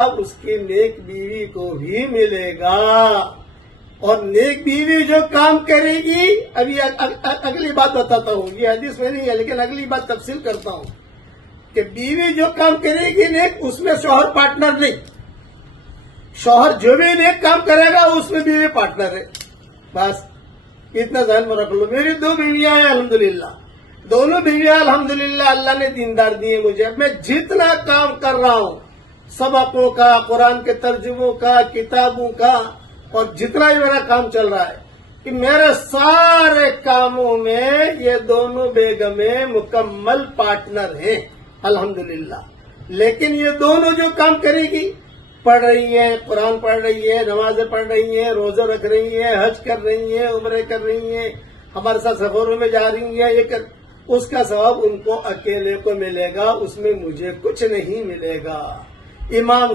اب اس کی نیک بیوی کو بھی ملے گا. اور نیک بیوی جو کام کرے گی، ابھی اگلی بات بتاتا ہوں، یہ حدیث میں نہیں ہے لیکن اگلی بات تفصیل کرتا ہوں کہ بیوی جو کام کرے گی نیک، اس میں شوہر پارٹنر نہیں. شوہر جو بھی نیک کام کرے گا اس میں بیوی پارٹنر ہے. بس اتنا ذہن میں رکھ لو. میری 2 بیویاں ہیں الحمدللہ، دونوں بیویاں الحمدللہ اللہ نے دیندار دیے مجھے. میں جتنا کام کر رہا ہوں، سبقوں کا، قرآن کے ترجموں کا، کتابوں کا، اور جتنا ہی میرا کام چل رہا ہے کہ میرے سارے کاموں میں یہ دونوں بیگمیں مکمل پارٹنر ہیں الحمدللہ. لیکن یہ دونوں جو کام کرے گی، پڑھ رہی ہیں، قرآن پڑھ رہی ہے، نمازیں پڑھ رہی ہیں، روزہ رکھ رہی ہیں، حج کر رہی ہیں، عمرے کر رہی ہیں، ہمارے ساتھ سفروں میں جا رہی ہیں، اس کا ثواب ان کو اکیلے کو ملے گا، اس میں مجھے کچھ نہیں ملے گا. امام